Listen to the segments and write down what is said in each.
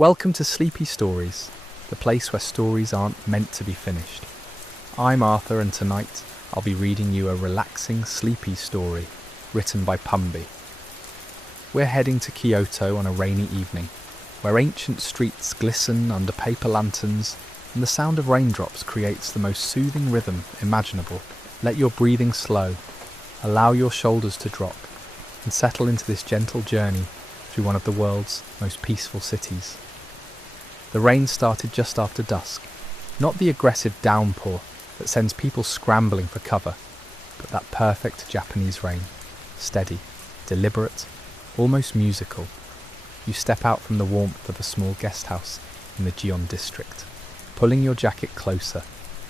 Welcome to Sleepy Stories, the place where stories aren't meant to be finished. I'm Arthur, and tonight I'll be reading you a relaxing, sleepy story written by Pumby. We're heading to Kyoto on a rainy evening, where ancient streets glisten under paper lanterns and the sound of raindrops creates the most soothing rhythm imaginable. Let your breathing slow, allow your shoulders to drop, and settle into this gentle journey through one of the world's most peaceful cities. The rain started just after dusk, not the aggressive downpour that sends people scrambling for cover, but that perfect Japanese rain, steady, deliberate, almost musical. You step out from the warmth of a small guest house in the Gion district, pulling your jacket closer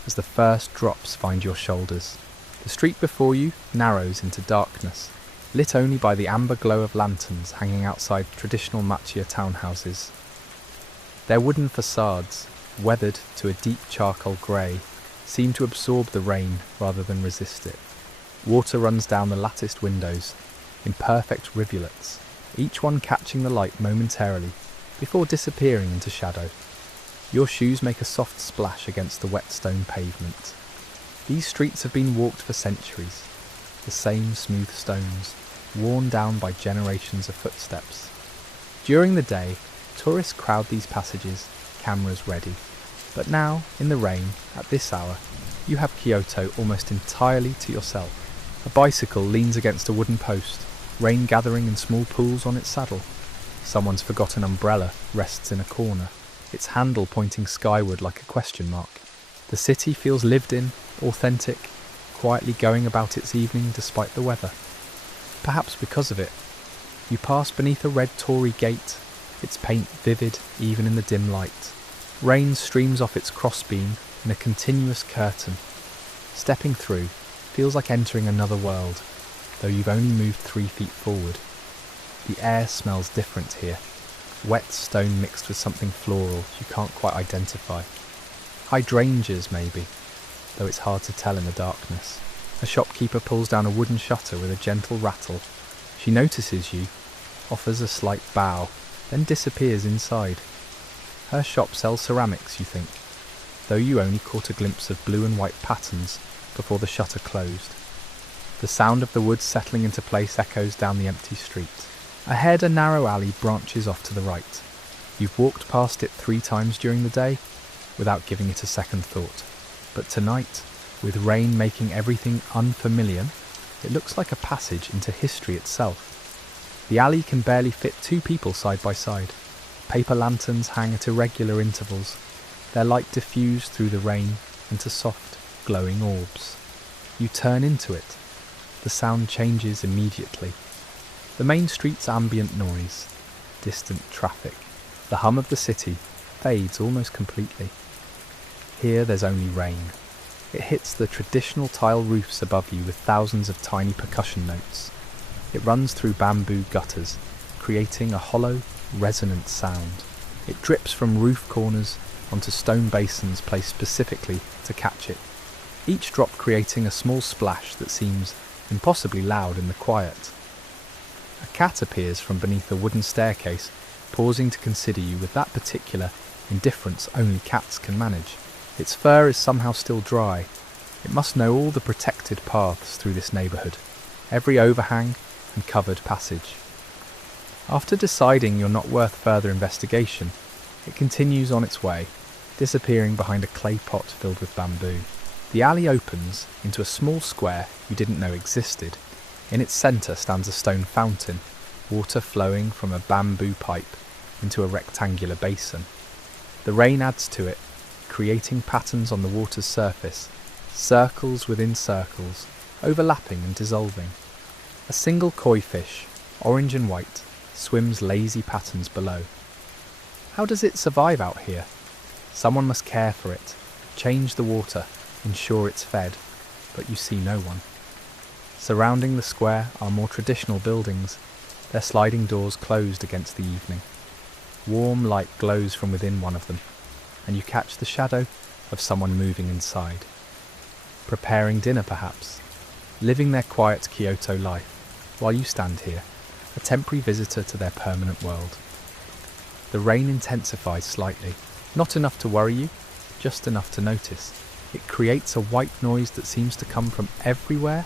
as the first drops find your shoulders. The street before you narrows into darkness, lit only by the amber glow of lanterns hanging outside traditional Machiya townhouses. Their wooden facades, weathered to a deep charcoal grey, seem to absorb the rain rather than resist it. Water runs down the latticed windows in perfect rivulets, each one catching the light momentarily before disappearing into shadow. Your shoes make a soft splash against the wet stone pavement. These streets have been walked for centuries, the same smooth stones, worn down by generations of footsteps. During the day, tourists crowd these passages, cameras ready. But now, in the rain, at this hour, you have Kyoto almost entirely to yourself. A bicycle leans against a wooden post, rain gathering in small pools on its saddle. Someone's forgotten umbrella rests in a corner, its handle pointing skyward like a question mark. The city feels lived in, authentic, quietly going about its evening despite the weather. Perhaps because of it, you pass beneath a red torii gate, its paint vivid even in the dim light. Rain streams off its crossbeam in a continuous curtain. Stepping through feels like entering another world, though you've only moved 3 feet forward. The air smells different here, wet stone mixed with something floral you can't quite identify. Hydrangeas maybe, though it's hard to tell in the darkness. A shopkeeper pulls down a wooden shutter with a gentle rattle. She notices you, offers a slight bow, then disappears inside. Her shop sells ceramics, you think, though you only caught a glimpse of blue and white patterns before the shutter closed. The sound of the wood settling into place echoes down the empty street. Ahead, a narrow alley branches off to the right. You've walked past it 3 times during the day without giving it a second thought. But tonight, with rain making everything unfamiliar, it looks like a passage into history itself. The alley can barely fit 2 people side by side. Paper lanterns hang at irregular intervals, their light diffused through the rain into soft, glowing orbs. You turn into it. The sound changes immediately. The main street's ambient noise, distant traffic, the hum of the city fades almost completely. Here there's only rain. It hits the traditional tile roofs above you with thousands of tiny percussion notes. It runs through bamboo gutters, creating a hollow, resonant sound. It drips from roof corners onto stone basins placed specifically to catch it, each drop creating a small splash that seems impossibly loud in the quiet. A cat appears from beneath a wooden staircase, pausing to consider you with that particular indifference only cats can manage. Its fur is somehow still dry. It must know all the protected paths through this neighbourhood, every overhang and covered passage. After deciding you're not worth further investigation, it continues on its way, disappearing behind a clay pot filled with bamboo. The alley opens into a small square you didn't know existed. In its centre stands a stone fountain, water flowing from a bamboo pipe into a rectangular basin. The rain adds to it, creating patterns on the water's surface, circles within circles, overlapping and dissolving. A single koi fish, orange and white, swims lazy patterns below. How does it survive out here? Someone must care for it, change the water, ensure it's fed, but you see no one. Surrounding the square are more traditional buildings, their sliding doors closed against the evening. Warm light glows from within one of them, and you catch the shadow of someone moving inside. Preparing dinner perhaps, living their quiet Kyoto life, while you stand here, a temporary visitor to their permanent world. The rain intensifies slightly, not enough to worry you, just enough to notice. It creates a white noise that seems to come from everywhere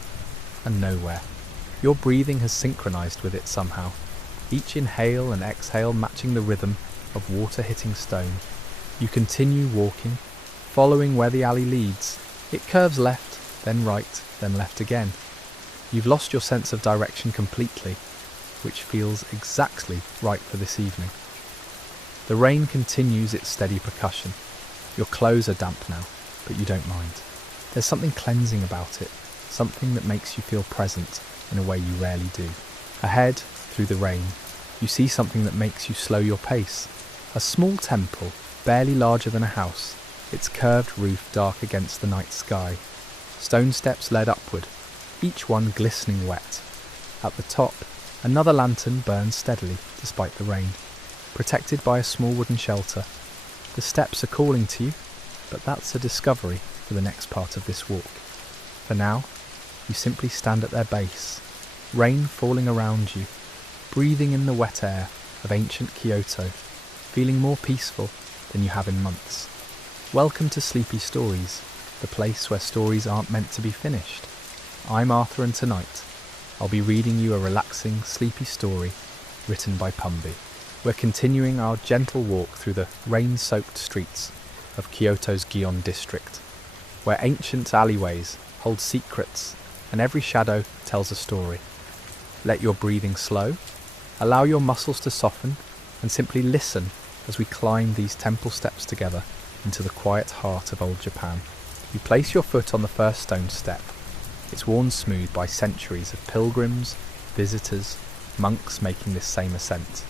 and nowhere. Your breathing has synchronized with it somehow, each inhale and exhale matching the rhythm of water hitting stone. You continue walking, following where the alley leads. It curves left, then right, then left again. You've lost your sense of direction completely, which feels exactly right for this evening. The rain continues its steady percussion. Your clothes are damp now, but you don't mind. There's something cleansing about it, something that makes you feel present in a way you rarely do. Ahead, through the rain, you see something that makes you slow your pace. A small temple, barely larger than a house, its curved roof dark against the night sky. Stone steps led upward, each one glistening wet. At the top, another lantern burns steadily despite the rain, protected by a small wooden shelter. The steps are calling to you, but that's a discovery for the next part of this walk. For now, you simply stand at their base, rain falling around you, breathing in the wet air of ancient Kyoto, feeling more peaceful than you have in months. Welcome to Sleepy Stories, the place where stories aren't meant to be finished. I'm Arthur, and tonight I'll be reading you a relaxing, sleepy story written by Pumby. We're continuing our gentle walk through the rain-soaked streets of Kyoto's Gion district, where ancient alleyways hold secrets and every shadow tells a story. Let your breathing slow, allow your muscles to soften, and simply listen as we climb these temple steps together into the quiet heart of old Japan. You place your foot on the first stone step. It's worn smooth by centuries of pilgrims, visitors, monks making this same ascent.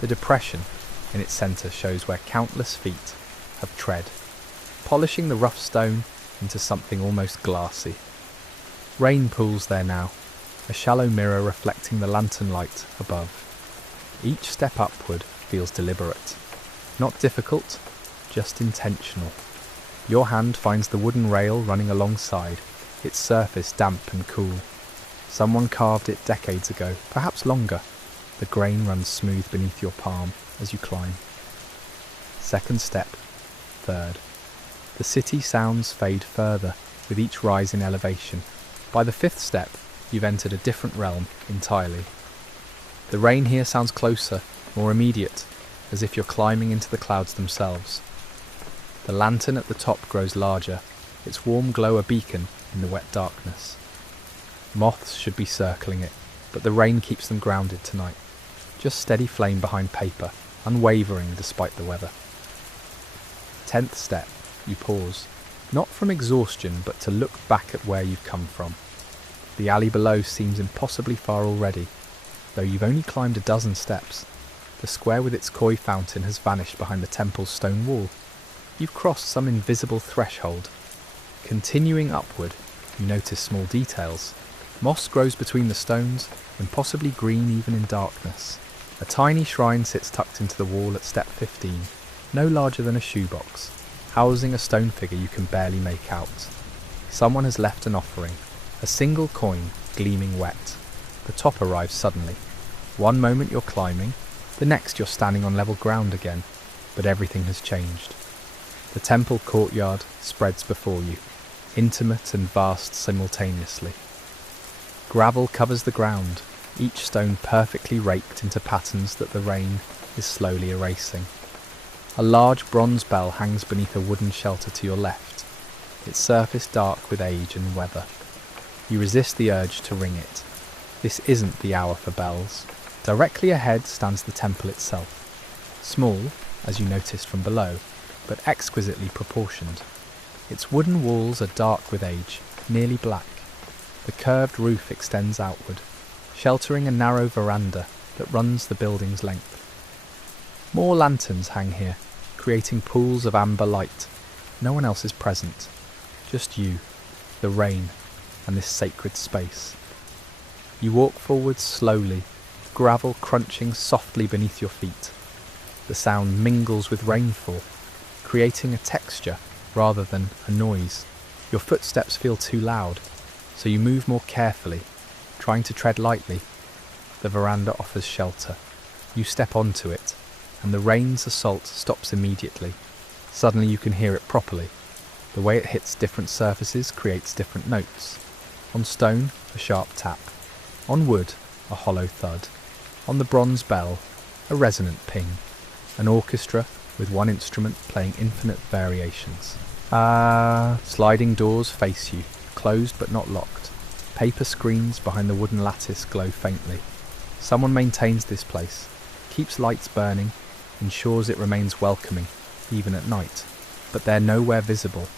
The depression in its centre shows where countless feet have tread, polishing the rough stone into something almost glassy. Rain pools there now, a shallow mirror reflecting the lantern light above. Each step upward feels deliberate, not difficult, just intentional. Your hand finds the wooden rail running alongside, its surface damp and cool. Someone carved it decades ago, perhaps longer. The grain runs smooth beneath your palm as you climb. Second step, third. The city sounds fade further with each rise in elevation. By the fifth step, you've entered a different realm entirely. The rain here sounds closer, more immediate, as if you're climbing into the clouds themselves. The lantern at the top grows larger, its warm glow a beacon in the wet darkness. Moths should be circling it, but the rain keeps them grounded tonight. Just steady flame behind paper, unwavering despite the weather. 10th step, you pause, not from exhaustion but to look back at where you've come from. The alley below seems impossibly far already, though you've only climbed a dozen steps. The square with its koi fountain has vanished behind the temple's stone wall. You've crossed some invisible threshold. Continuing upward, you notice small details. Moss grows between the stones, impossibly green even in darkness. A tiny shrine sits tucked into the wall at step 15, no larger than a shoebox, housing a stone figure you can barely make out. Someone has left an offering, a single coin gleaming wet. The top arrives suddenly. One moment you're climbing, the next you're standing on level ground again, but everything has changed. The temple courtyard spreads before you, intimate and vast simultaneously. Gravel covers the ground, each stone perfectly raked into patterns that the rain is slowly erasing. A large bronze bell hangs beneath a wooden shelter to your left, its surface dark with age and weather. You resist the urge to ring it. This isn't the hour for bells. Directly ahead stands the temple itself, small, as you noticed from below, but exquisitely proportioned. Its wooden walls are dark with age, nearly black. The curved roof extends outward, sheltering a narrow veranda that runs the building's length. More lanterns hang here, creating pools of amber light. No one else is present, just you, the rain, and this sacred space. You walk forward slowly, gravel crunching softly beneath your feet. The sound mingles with rainfall, creating a texture rather than a noise. Your footsteps feel too loud, so you move more carefully, trying to tread lightly. The veranda offers shelter. You step onto it, and the rain's assault stops immediately. Suddenly you can hear it properly. The way it hits different surfaces creates different notes. On stone, a sharp tap. On wood, a hollow thud. On the bronze bell, a resonant ping. An orchestra with one instrument playing infinite variations. Sliding doors face you, closed but not locked. Paper screens behind the wooden lattice glow faintly. Someone maintains this place, keeps lights burning, ensures it remains welcoming, even at night. But they're nowhere visible.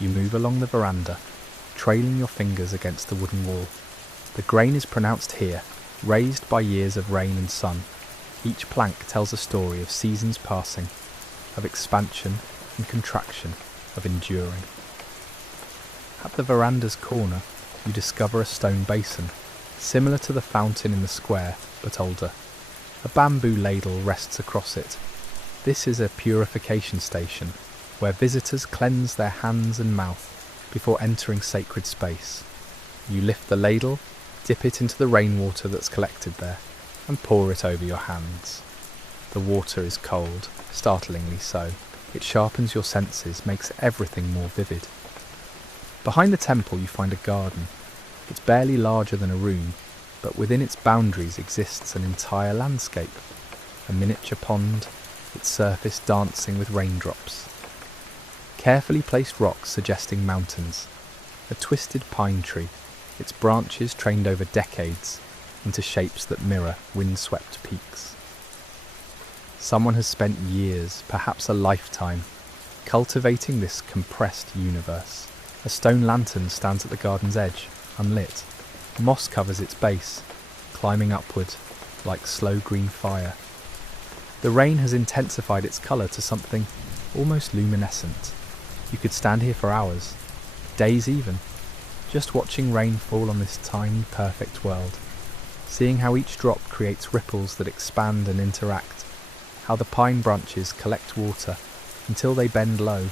You move along the veranda, trailing your fingers against the wooden wall. The grain is pronounced here, raised by years of rain and sun. Each plank tells a story of seasons passing, of expansion and contraction, of enduring. At the veranda's corner, you discover a stone basin, similar to the fountain in the square, but older. A bamboo ladle rests across it. This is a purification station, where visitors cleanse their hands and mouth before entering sacred space. You lift the ladle, dip it into the rainwater that's collected there, and pour it over your hands. The water is cold, startlingly so. It sharpens your senses, makes everything more vivid. Behind the temple you find a garden. It's barely larger than a room, but within its boundaries exists an entire landscape. A miniature pond, its surface dancing with raindrops. Carefully placed rocks suggesting mountains. A twisted pine tree, its branches trained over decades into shapes that mirror windswept peaks. Someone has spent years, perhaps a lifetime, cultivating this compressed universe. A stone lantern stands at the garden's edge, unlit. Moss covers its base, climbing upward like slow green fire. The rain has intensified its colour to something almost luminescent. You could stand here for hours, days even, just watching rain fall on this tiny, perfect world, seeing how each drop creates ripples that expand and interact, how the pine branches collect water until they bend low,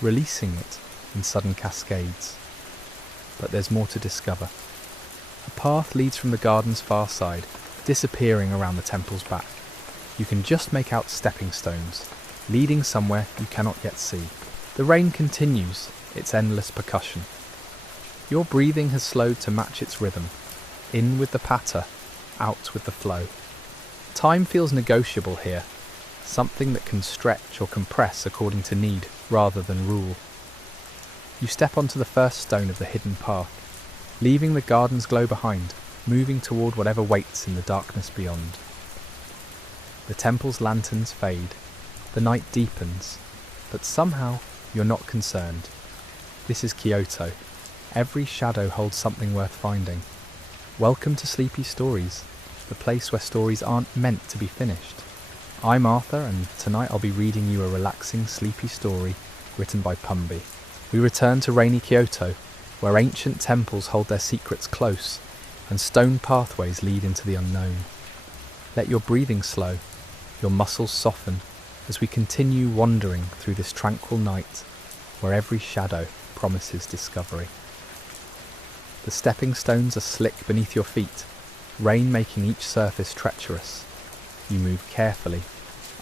releasing it in sudden cascades. But there's more to discover. A path leads from the garden's far side, disappearing around the temple's back. You can just make out stepping stones, leading somewhere you cannot yet see. The rain continues, its endless percussion. Your breathing has slowed to match its rhythm. In with the patter, out with the flow. Time feels negotiable here, something that can stretch or compress according to need rather than rule. You step onto the first stone of the hidden path, leaving the garden's glow behind, moving toward whatever waits in the darkness beyond. The temple's lanterns fade, the night deepens, but somehow you're not concerned. This is Kyoto. Every shadow holds something worth finding. Welcome to Sleepy Stories, the place where stories aren't meant to be finished. I'm Arthur, and tonight I'll be reading you a relaxing, sleepy story written by Pumby. We return to rainy Kyoto, where ancient temples hold their secrets close, and stone pathways lead into the unknown. Let your breathing slow, your muscles soften, as we continue wandering through this tranquil night, where every shadow promises discovery. The stepping stones are slick beneath your feet, rain making each surface treacherous. You move carefully,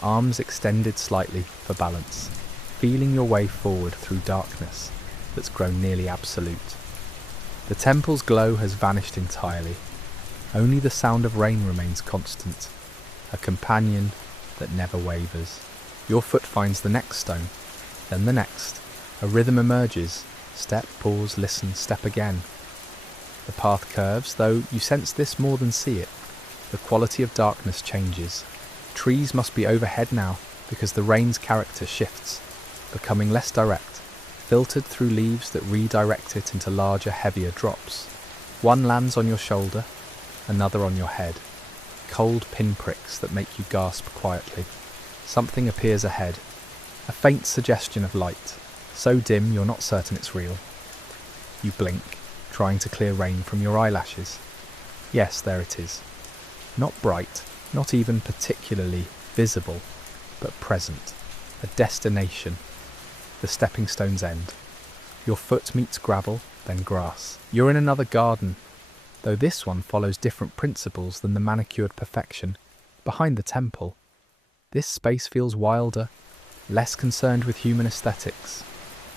arms extended slightly for balance, feeling your way forward through darkness that's grown nearly absolute. The temple's glow has vanished entirely. Only the sound of rain remains constant, a companion that never wavers. Your foot finds the next stone, then the next. A rhythm emerges. Step, pause, listen, step again. The path curves, though you sense this more than see it. The quality of darkness changes. Trees must be overhead now, because the rain's character shifts, becoming less direct, filtered through leaves that redirect it into larger, heavier drops. One lands on your shoulder, another on your head. Cold pinpricks that make you gasp quietly. Something appears ahead, a faint suggestion of light, so dim you're not certain it's real. You blink, trying to clear rain from your eyelashes. Yes, there it is. Not bright, not even particularly visible, but present. A destination. The stepping stone's end. Your foot meets gravel, then grass. You're in another garden, though this one follows different principles than the manicured perfection behind the temple. This space feels wilder, less concerned with human aesthetics.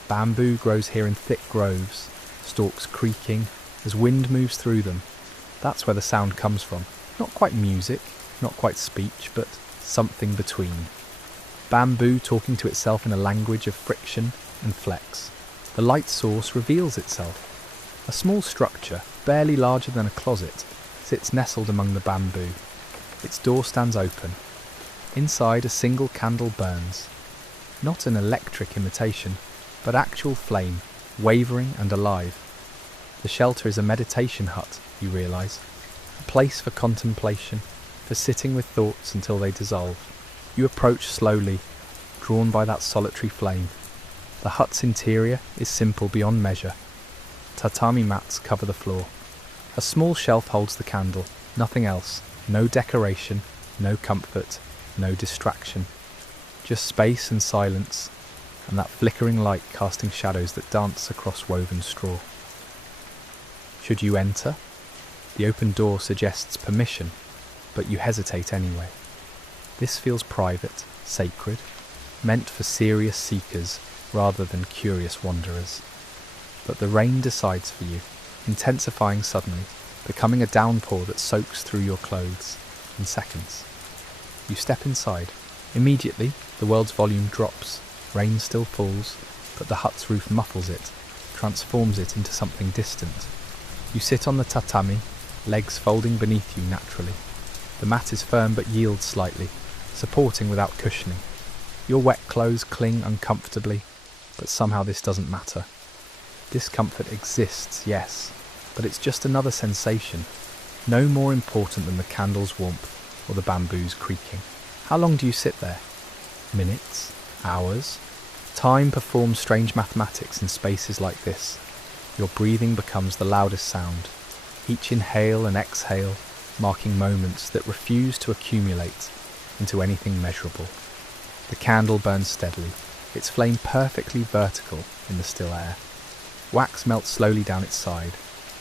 Bamboo grows here in thick groves, stalks creaking as wind moves through them. That's where the sound comes from. Not quite music, not quite speech, but something between. Bamboo talking to itself in a language of friction and flex. The light source reveals itself. A small structure, barely larger than a closet, sits nestled among the bamboo. Its door stands open. Inside, a single candle burns. Not an electric imitation, but actual flame, wavering and alive. The shelter is a meditation hut, you realise. A place for contemplation, for sitting with thoughts until they dissolve. You approach slowly, drawn by that solitary flame. The hut's interior is simple beyond measure. Tatami mats cover the floor. A small shelf holds the candle, nothing else. No decoration, no comfort, no distraction. Just space and silence, and that flickering light casting shadows that dance across woven straw. Should you enter? The open door suggests permission, but you hesitate anyway. This feels private, sacred, meant for serious seekers rather than curious wanderers. But the rain decides for you, intensifying suddenly, becoming a downpour that soaks through your clothes in seconds. You step inside. Immediately, the world's volume drops. Rain still falls, but the hut's roof muffles it, transforms it into something distant. You sit on the tatami, legs folding beneath you naturally. The mat is firm but yields slightly, supporting without cushioning. Your wet clothes cling uncomfortably, but somehow this doesn't matter. Discomfort exists, yes, but it's just another sensation, no more important than the candle's warmth or the bamboo's creaking. How long do you sit there? Minutes? Hours? Time performs strange mathematics in spaces like this. Your breathing becomes the loudest sound, each inhale and exhale marking moments that refuse to accumulate into anything measurable. The candle burns steadily, its flame perfectly vertical in the still air. Wax melts slowly down its side,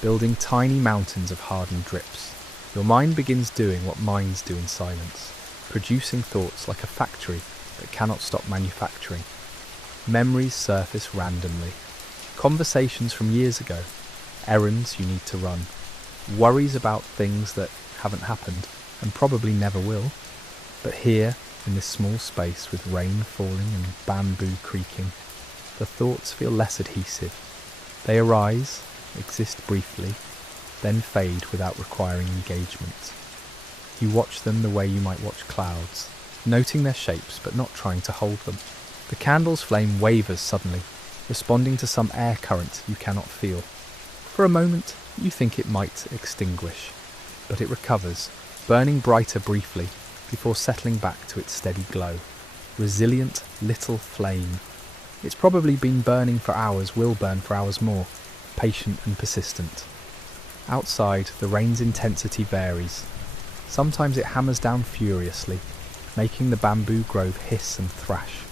building tiny mountains of hardened drips. Your mind begins doing what minds do in silence, producing thoughts like a factory that cannot stop manufacturing. Memories surface randomly. Conversations from years ago, errands you need to run, worries about things that haven't happened and probably never will. But here, in this small space with rain falling and bamboo creaking, the thoughts feel less adhesive. They arise, exist briefly, then fade without requiring engagement. You watch them the way you might watch clouds, noting their shapes but not trying to hold them. The candle's flame wavers suddenly, responding to some air current you cannot feel. For a moment, you think it might extinguish, but it recovers, burning brighter briefly, before settling back to its steady glow. Resilient little flame. It's probably been burning for hours, will burn for hours more, patient and persistent. Outside, the rain's intensity varies. Sometimes it hammers down furiously, making the bamboo grove hiss and thrash.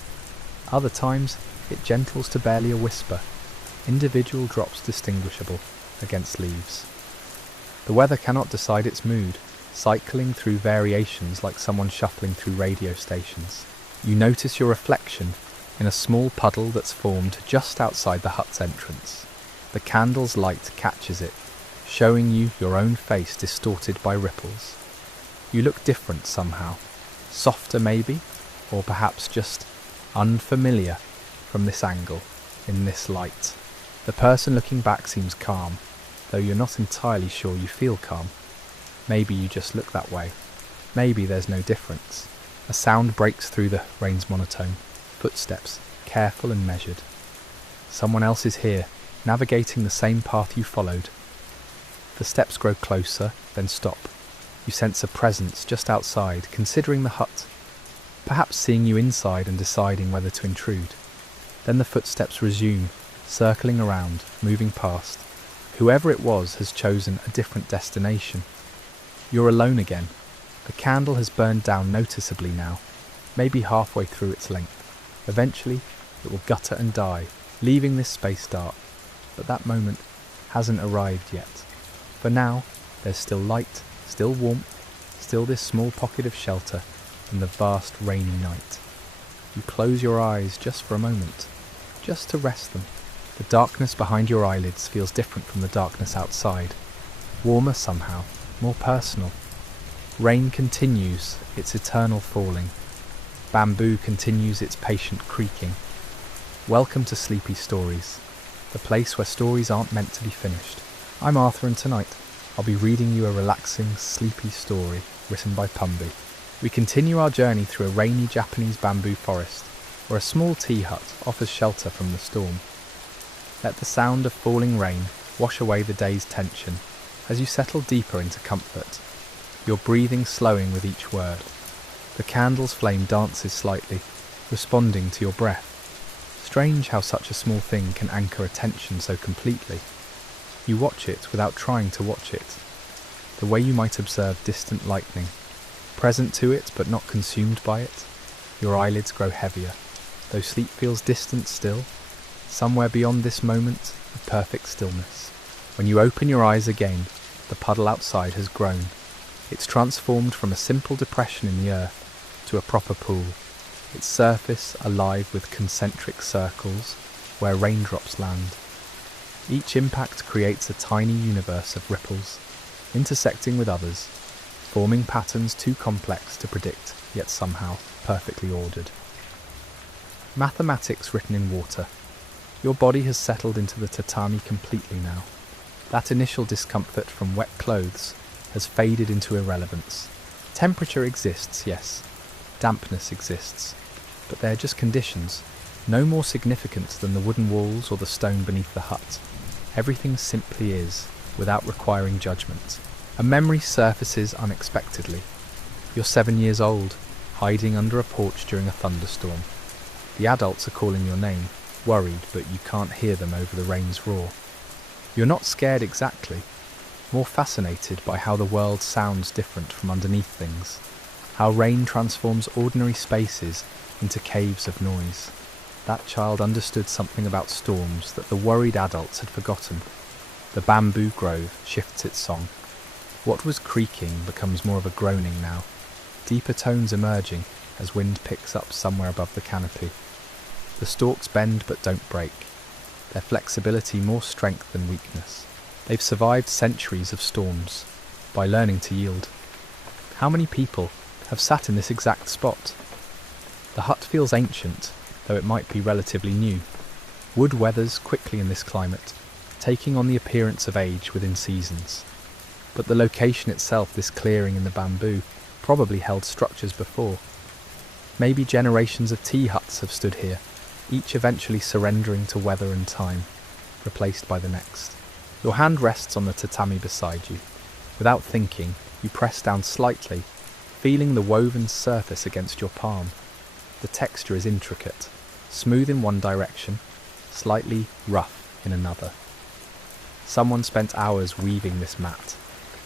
Other times, it gentles to barely a whisper, individual drops distinguishable against leaves. The weather cannot decide its mood, cycling through variations like someone shuffling through radio stations. You notice your reflection in a small puddle that's formed just outside the hut's entrance. The candle's light catches it, showing you your own face distorted by ripples. You look different somehow, softer maybe, or perhaps just unfamiliar from this angle, in this light. The person looking back seems calm, though you're not entirely sure you feel calm. Maybe you just look that way. Maybe there's no difference. A sound breaks through the rain's monotone. Footsteps, careful and measured. Someone else is here, navigating the same path you followed. The steps grow closer, then stop. You sense a presence just outside, considering the hut, perhaps seeing you inside and deciding whether to intrude. Then the footsteps resume, circling around, moving past. Whoever it was has chosen a different destination. You're alone again. The candle has burned down noticeably now, maybe halfway through its length. Eventually, it will gutter and die, leaving this space dark. But that moment hasn't arrived yet. For now, there's still light, still warmth, still this small pocket of shelter, in the vast rainy night. You close your eyes just for a moment, just to rest them. The darkness behind your eyelids feels different from the darkness outside, warmer somehow, more personal. Rain continues its eternal falling. Bamboo continues its patient creaking. Welcome to Sleepy Stories, the place where stories aren't meant to be finished. I'm Arthur, and tonight I'll be reading you a relaxing, sleepy story written by Pumby. We continue our journey through a rainy Japanese bamboo forest, where a small tea hut offers shelter from the storm. Let the sound of falling rain wash away the day's tension as you settle deeper into comfort, your breathing slowing with each word. The candle's flame dances slightly, responding to your breath. Strange how such a small thing can anchor attention so completely. You watch it without trying to watch it, the way you might observe distant lightning, present to it but not consumed by it. Your eyelids grow heavier, though sleep feels distant still, somewhere beyond this moment of perfect stillness. When you open your eyes again, the puddle outside has grown. It's transformed from a simple depression in the earth to a proper pool, its surface alive with concentric circles where raindrops land. Each impact creates a tiny universe of ripples, intersecting with others, forming patterns too complex to predict, yet somehow perfectly ordered. Mathematics written in water. Your body has settled into the tatami completely now. That initial discomfort from wet clothes has faded into irrelevance. Temperature exists, yes. Dampness exists. But they're just conditions, no more significant than the wooden walls or the stone beneath the hut. Everything simply is, without requiring judgment. A memory surfaces unexpectedly. You're 7 years old, hiding under a porch during a thunderstorm. The adults are calling your name, worried, but you can't hear them over the rain's roar. You're not scared exactly, more fascinated by how the world sounds different from underneath things, how rain transforms ordinary spaces into caves of noise. That child understood something about storms that the worried adults had forgotten. The bamboo grove shifts its song. What was creaking becomes more of a groaning now, deeper tones emerging as wind picks up somewhere above the canopy. The stalks bend but don't break, their flexibility more strength than weakness. They've survived centuries of storms by learning to yield. How many people have sat in this exact spot? The hut feels ancient, though it might be relatively new. Wood weathers quickly in this climate, taking on the appearance of age within seasons. But the location itself, this clearing in the bamboo, probably held structures before. Maybe generations of tea huts have stood here, each eventually surrendering to weather and time, replaced by the next. Your hand rests on the tatami beside you. Without thinking, you press down slightly, feeling the woven surface against your palm. The texture is intricate, smooth in one direction, slightly rough in another. Someone spent hours weaving this mat,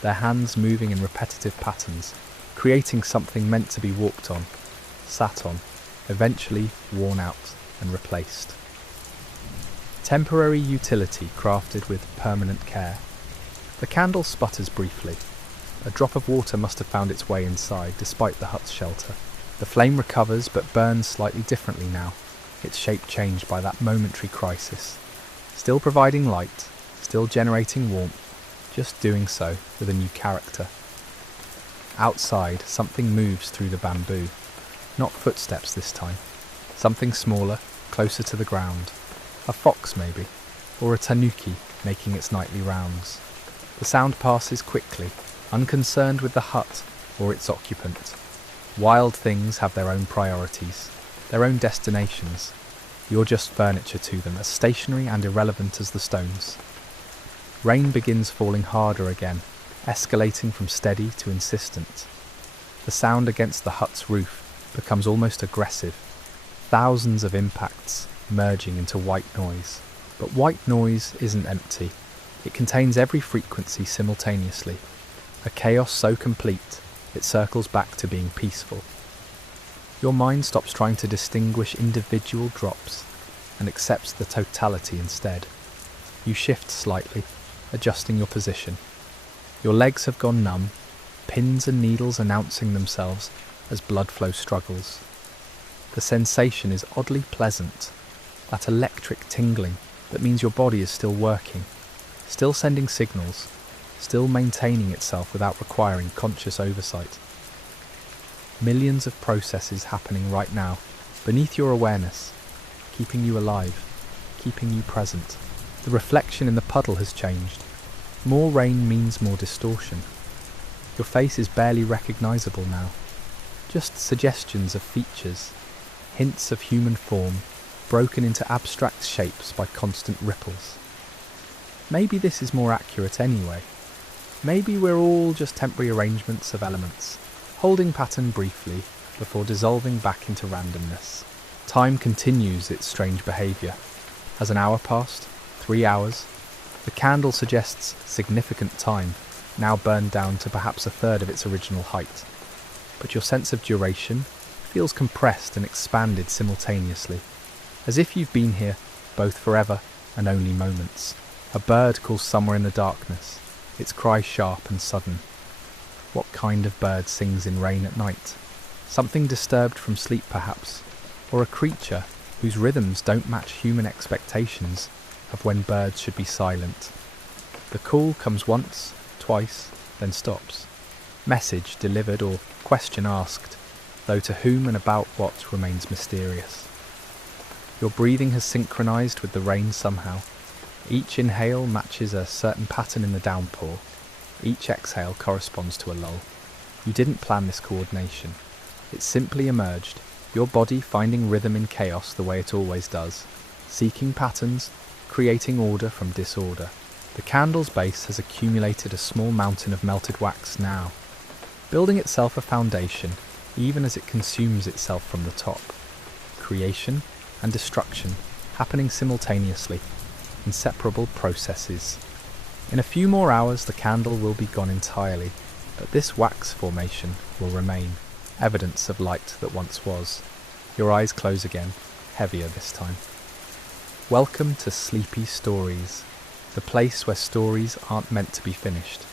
their hands moving in repetitive patterns, creating something meant to be walked on, sat on, eventually worn out and replaced. Temporary utility crafted with permanent care. The candle sputters briefly. A drop of water must have found its way inside, despite the hut's shelter. The flame recovers but burns slightly differently now, its shape changed by that momentary crisis. Still providing light, still generating warmth, just doing so with a new character. Outside, something moves through the bamboo. Not footsteps this time. Something smaller, closer to the ground. A fox maybe, or a tanuki making its nightly rounds. The sound passes quickly, unconcerned with the hut or its occupant. Wild things have their own priorities, their own destinations. You're just furniture to them, as stationary and irrelevant as the stones. Rain begins falling harder again, escalating from steady to insistent. The sound against the hut's roof becomes almost aggressive, thousands of impacts merging into white noise. But white noise isn't empty. It contains every frequency simultaneously, a chaos so complete it circles back to being peaceful. Your mind stops trying to distinguish individual drops and accepts the totality instead. You shift slightly, adjusting your position. Your legs have gone numb, pins and needles announcing themselves as blood flow struggles. The sensation is oddly pleasant, that electric tingling that means your body is still working, still sending signals, still maintaining itself without requiring conscious oversight. Millions of processes happening right now, beneath your awareness, keeping you alive, keeping you present. The reflection in the puddle has changed. More rain means more distortion. Your face is barely recognizable now. Just suggestions of features, hints of human form, broken into abstract shapes by constant ripples. Maybe this is more accurate anyway. Maybe we're all just temporary arrangements of elements, holding pattern briefly before dissolving back into randomness. Time continues its strange behaviour. Has an hour passed? 3 hours? The candle suggests significant time, now burned down to perhaps a third of its original height. But your sense of duration feels compressed and expanded simultaneously, as if you've been here both forever and only moments. A bird calls somewhere in the darkness, its cry sharp and sudden. What kind of bird sings in rain at night? Something disturbed from sleep perhaps, or a creature whose rhythms don't match human expectations of when birds should be silent. The call comes once, twice, then stops. Message delivered or question asked, though to whom and about what remains mysterious. Your breathing has synchronized with the rain somehow. Each inhale matches a certain pattern in the downpour. Each exhale corresponds to a lull. You didn't plan this coordination. It simply emerged, your body finding rhythm in chaos the way it always does, seeking patterns, creating order from disorder. The candle's base has accumulated a small mountain of melted wax now, building itself a foundation even as it consumes itself from the top. Creation and destruction happening simultaneously, inseparable processes. In a few more hours the candle will be gone entirely, but this wax formation will remain, evidence of light that once was. Your eyes close again, heavier this time. Welcome to Sleepy Stories, the place where stories aren't meant to be finished.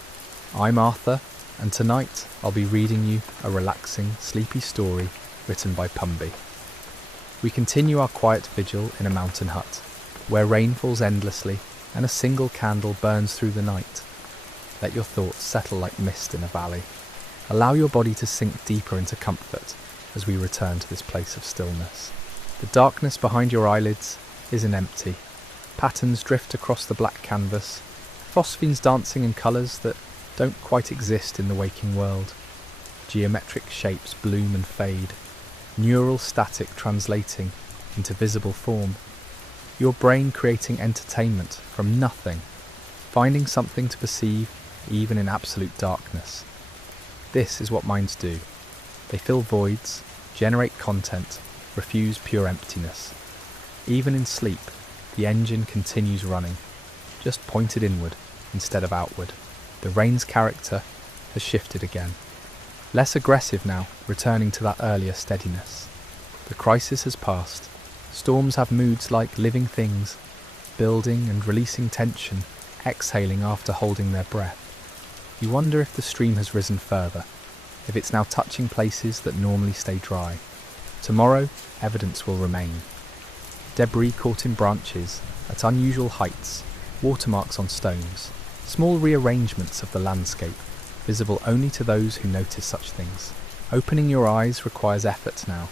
I'm Arthur, and tonight I'll be reading you a relaxing, sleepy story written by Pumby. We continue our quiet vigil in a mountain hut, where rain falls endlessly and a single candle burns through the night. Let your thoughts settle like mist in a valley. Allow your body to sink deeper into comfort as we return to this place of stillness. The darkness behind your eyelids isn't empty. Patterns drift across the black canvas, phosphines dancing in colours that don't quite exist in the waking world. Geometric shapes bloom and fade, neural static translating into visible form. Your brain creating entertainment from nothing, finding something to perceive even in absolute darkness. This is what minds do. They fill voids, generate content, refuse pure emptiness. Even in sleep, the engine continues running, just pointed inward instead of outward. The rain's character has shifted again. Less aggressive now, returning to that earlier steadiness. The crisis has passed. Storms have moods like living things, building and releasing tension, exhaling after holding their breath. You wonder if the stream has risen further, if it's now touching places that normally stay dry. Tomorrow, evidence will remain. Debris caught in branches, at unusual heights, watermarks on stones, small rearrangements of the landscape, visible only to those who notice such things. Opening your eyes requires effort now.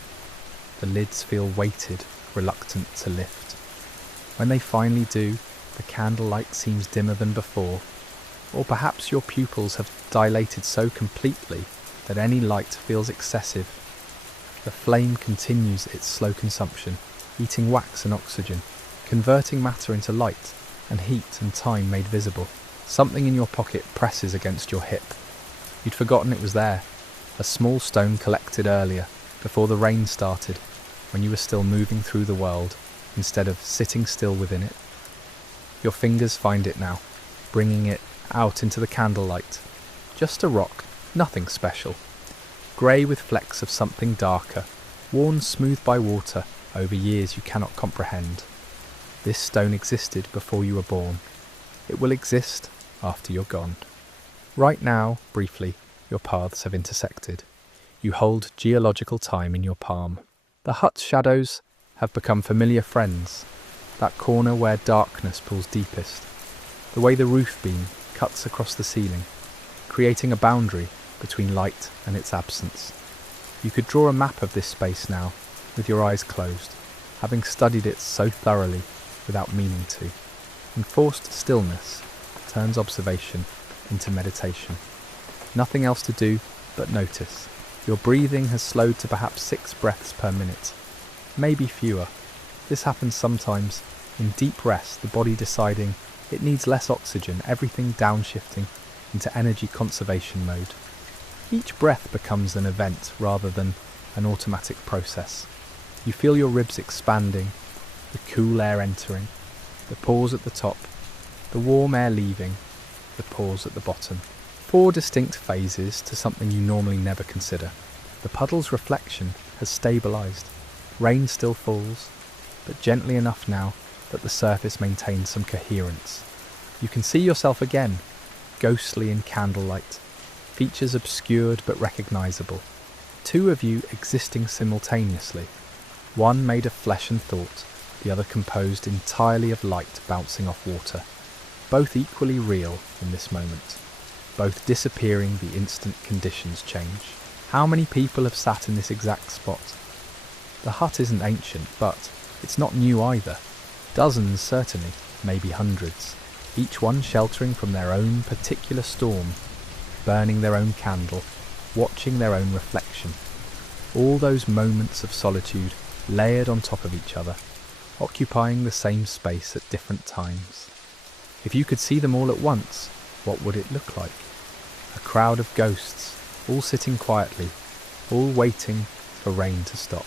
The lids feel weighted, reluctant to lift. When they finally do, the candlelight seems dimmer than before, or perhaps your pupils have dilated so completely that any light feels excessive. The flame continues its slow consumption, eating wax and oxygen, converting matter into light and heat and time made visible. Something in your pocket presses against your hip. You'd forgotten it was there, a small stone collected earlier, before the rain started, when you were still moving through the world, instead of sitting still within it. Your fingers find it now, bringing it out into the candlelight. Just a rock, nothing special. Grey with flecks of something darker, worn smooth by water over years you cannot comprehend. This stone existed before you were born. It will exist after you're gone. Right now, briefly, your paths have intersected. You hold geological time in your palm. The hut's shadows have become familiar friends, that corner where darkness pulls deepest, the way the roof beam cuts across the ceiling, creating a boundary between light and its absence. You could draw a map of this space now, with your eyes closed, having studied it so thoroughly without meaning to. Enforced stillness turns observation into meditation. Nothing else to do but notice. Your breathing has slowed to perhaps 6 breaths per minute, maybe fewer. This happens sometimes in deep rest, the body deciding it needs less oxygen, everything downshifting into energy conservation mode. Each breath becomes an event rather than an automatic process. You feel your ribs expanding, the cool air entering, the pause at the top, the warm air leaving, the pause at the bottom. 4 distinct phases to something you normally never consider. The puddle's reflection has stabilised. Rain still falls, but gently enough now that the surface maintains some coherence. You can see yourself again, ghostly in candlelight, features obscured but recognisable. 2 of you existing simultaneously, one made of flesh and thought, the other composed entirely of light bouncing off water. Both equally real in this moment, both disappearing the instant conditions change. How many people have sat in this exact spot? The hut isn't ancient, but it's not new either. Dozens certainly, maybe hundreds, each one sheltering from their own particular storm, burning their own candle, watching their own reflection. All those moments of solitude layered on top of each other, occupying the same space at different times. If you could see them all at once, what would it look like? A crowd of ghosts, all sitting quietly, all waiting for rain to stop.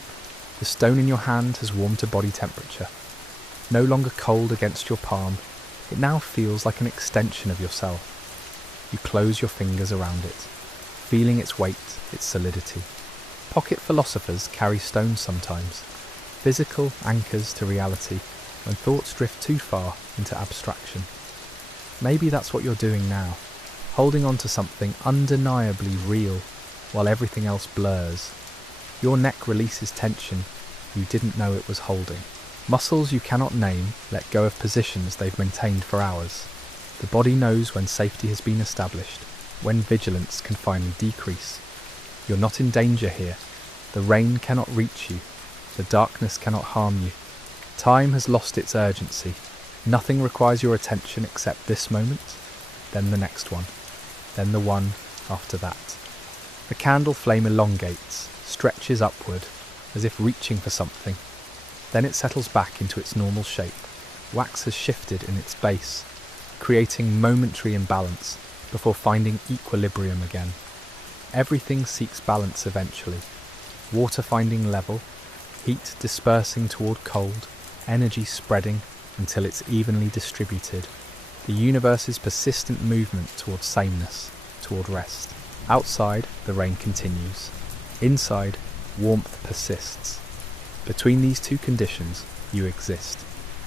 The stone in your hand has warmed to body temperature. No longer cold against your palm, it now feels like an extension of yourself. You close your fingers around it, feeling its weight, its solidity. Pocket philosophers carry stones sometimes, physical anchors to reality when thoughts drift too far into abstraction. Maybe that's what you're doing now, holding on to something undeniably real while everything else blurs. Your neck releases tension you didn't know it was holding. Muscles you cannot name let go of positions they've maintained for hours. The body knows when safety has been established, when vigilance can finally decrease. You're not in danger here. The rain cannot reach you. The darkness cannot harm you. Time has lost its urgency. Nothing requires your attention except this moment, then the next one, then the one after that. The candle flame elongates, stretches upward, as if reaching for something. Then it settles back into its normal shape. Wax has shifted in its base, creating momentary imbalance before finding equilibrium again. Everything seeks balance eventually. Water finding level, heat dispersing toward cold, energy spreading until it's evenly distributed. The universe's persistent movement toward sameness, toward rest. Outside, the rain continues. Inside, warmth persists. Between these 2 conditions, you exist.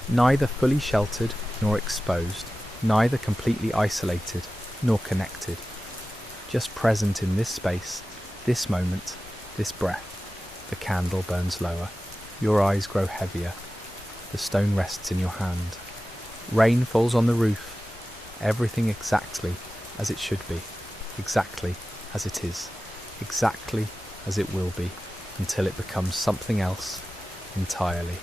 Neither fully sheltered nor exposed, neither completely isolated nor connected. Just present in this space, this moment, this breath. The candle burns lower. Your eyes grow heavier. The stone rests in your hand. Rain falls on the roof. Everything exactly as it should be. Exactly as it is. Exactly as it will be, until it becomes something else entirely.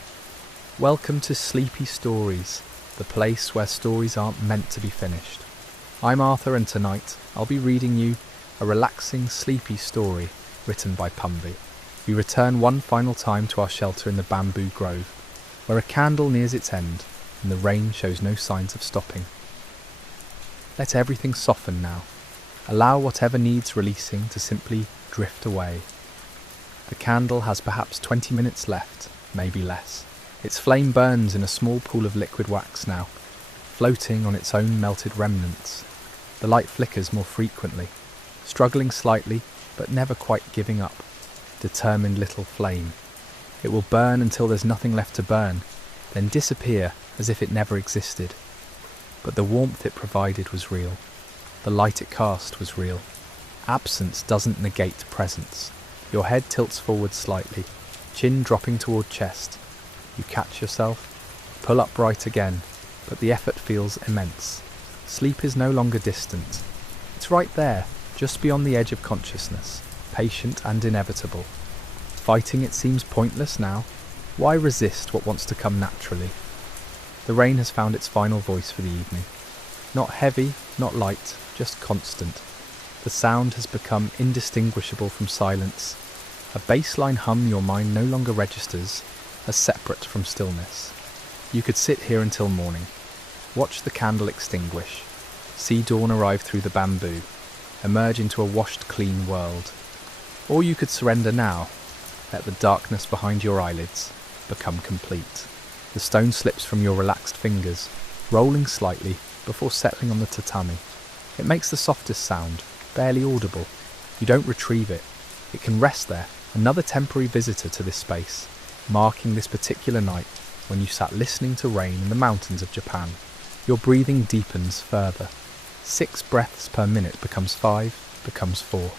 Welcome to Sleepy Stories, the place where stories aren't meant to be finished. I'm Arthur, and tonight I'll be reading you a relaxing, sleepy story written by Pumby. We return one final time to our shelter in the bamboo grove, where a candle nears its end and the rain shows no signs of stopping. Let everything soften now. Allow whatever needs releasing to simply drift away. The candle has perhaps 20 minutes left, maybe less. Its flame burns in a small pool of liquid wax now, floating on its own melted remnants. The light flickers more frequently, struggling slightly, but never quite giving up. Determined little flame. It will burn until there's nothing left to burn, then disappear as if it never existed. But the warmth it provided was real. The light it cast was real. Absence doesn't negate presence. Your head tilts forward slightly, chin dropping toward chest. You catch yourself, pull upright again, but the effort feels immense. Sleep is no longer distant. It's right there, just beyond the edge of consciousness, patient and inevitable. Fighting it seems pointless now. Why resist what wants to come naturally? The rain has found its final voice for the evening. Not heavy, not light, just constant. The sound has become indistinguishable from silence. A baseline hum your mind no longer registers as separate from stillness. You could sit here until morning, watch the candle extinguish, see dawn arrive through the bamboo, emerge into a washed clean world. Or you could surrender now, let the darkness behind your eyelids become complete. The stone slips from your relaxed fingers, rolling slightly before settling on the tatami. It makes the softest sound, barely audible. You don't retrieve it. It can rest there, another temporary visitor to this space, marking this particular night when you sat listening to rain in the mountains of Japan. Your breathing deepens further. 6 breaths per minute becomes 5, becomes 4.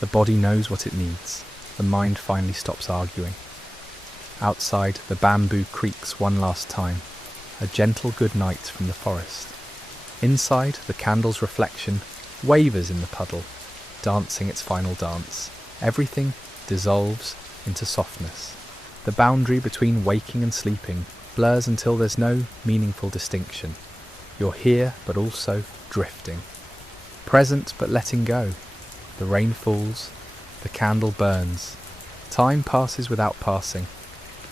The body knows what it needs. The mind finally stops arguing. Outside, the bamboo creaks one last time, a gentle good night from the forest. Inside, the candle's reflection wavers in the puddle, dancing its final dance. Everything dissolves into softness. The boundary between waking and sleeping blurs until there's no meaningful distinction. You're here, but also drifting. Present, but letting go. The rain falls, the candle burns. Time passes without passing,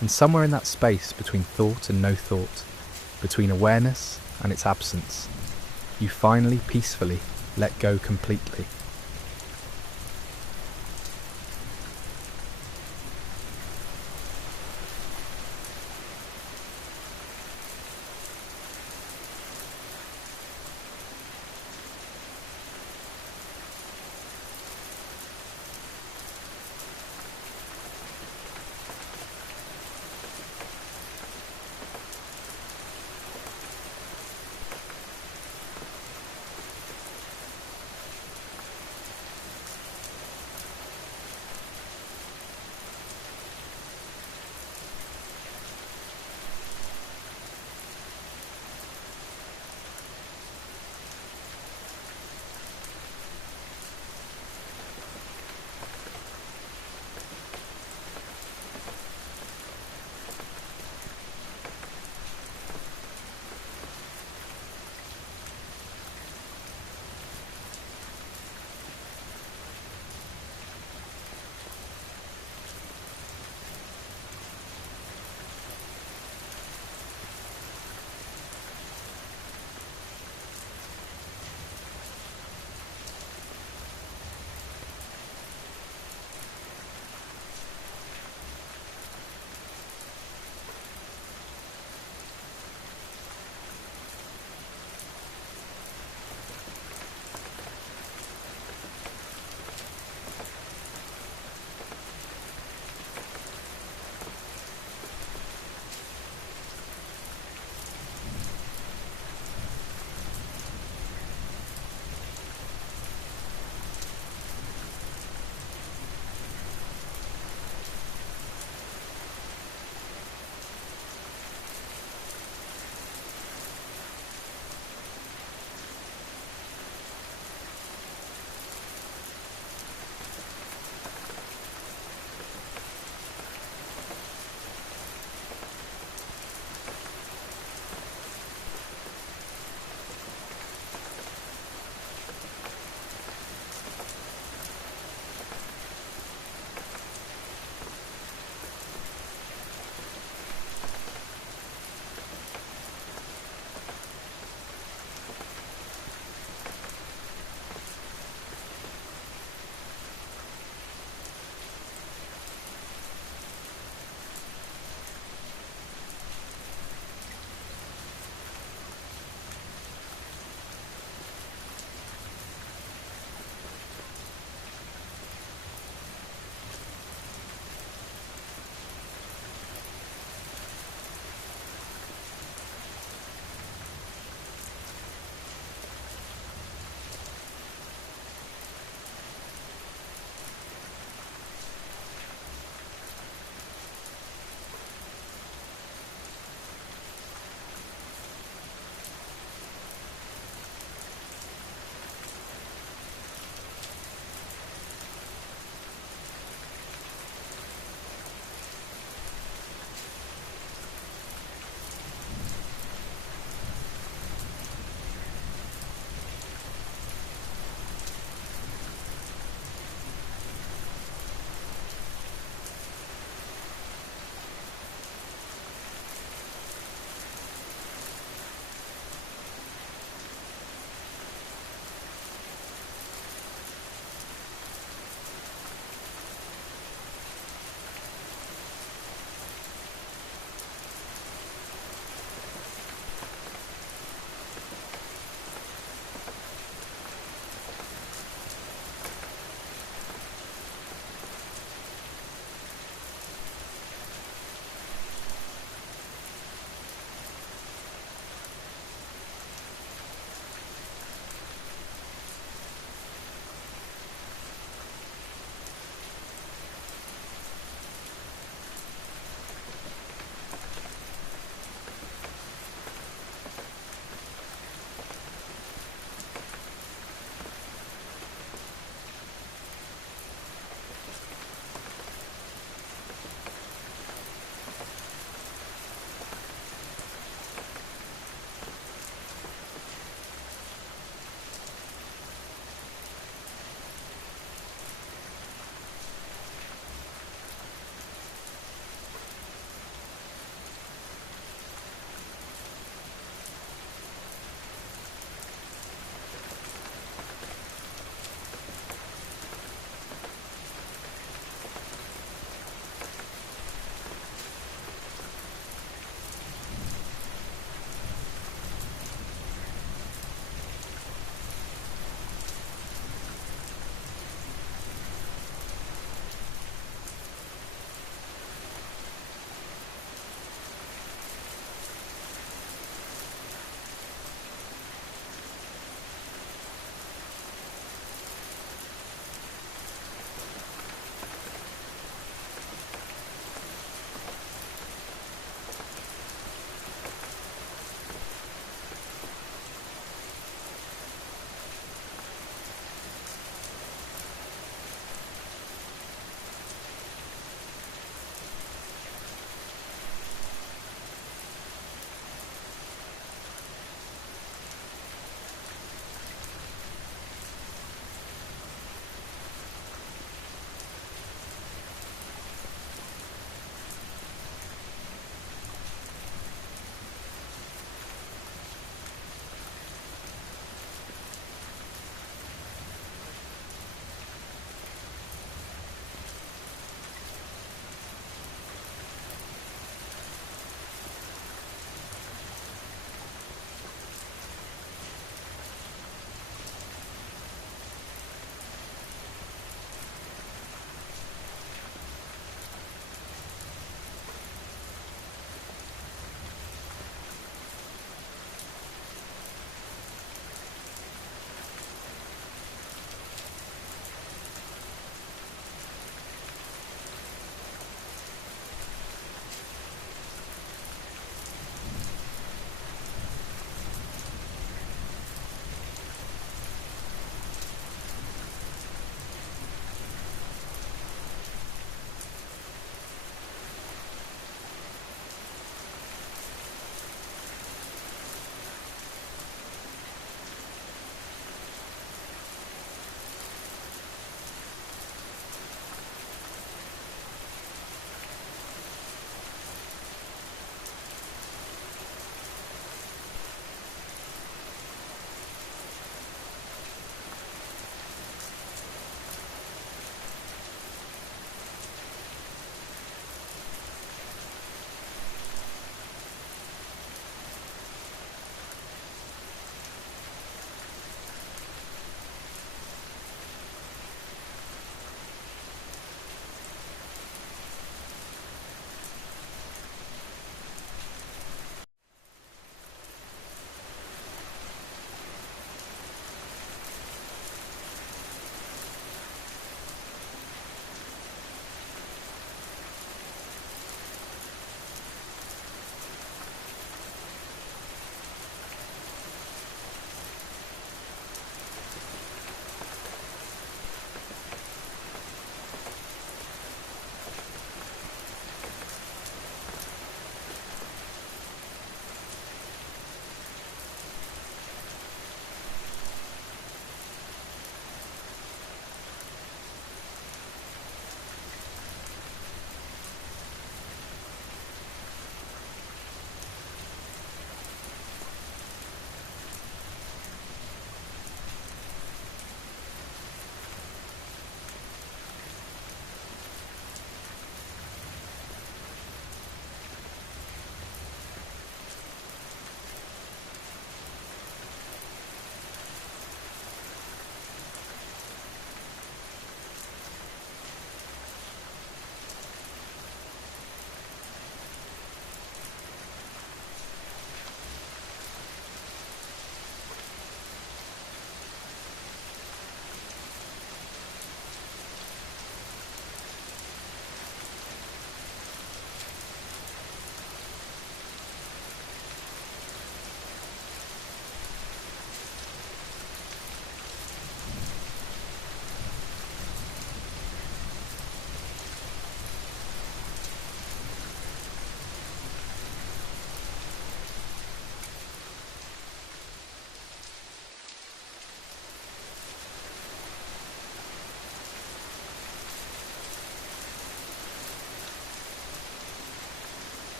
and somewhere in that space between thought and no thought, between awareness and its absence, you finally, peacefully let go completely.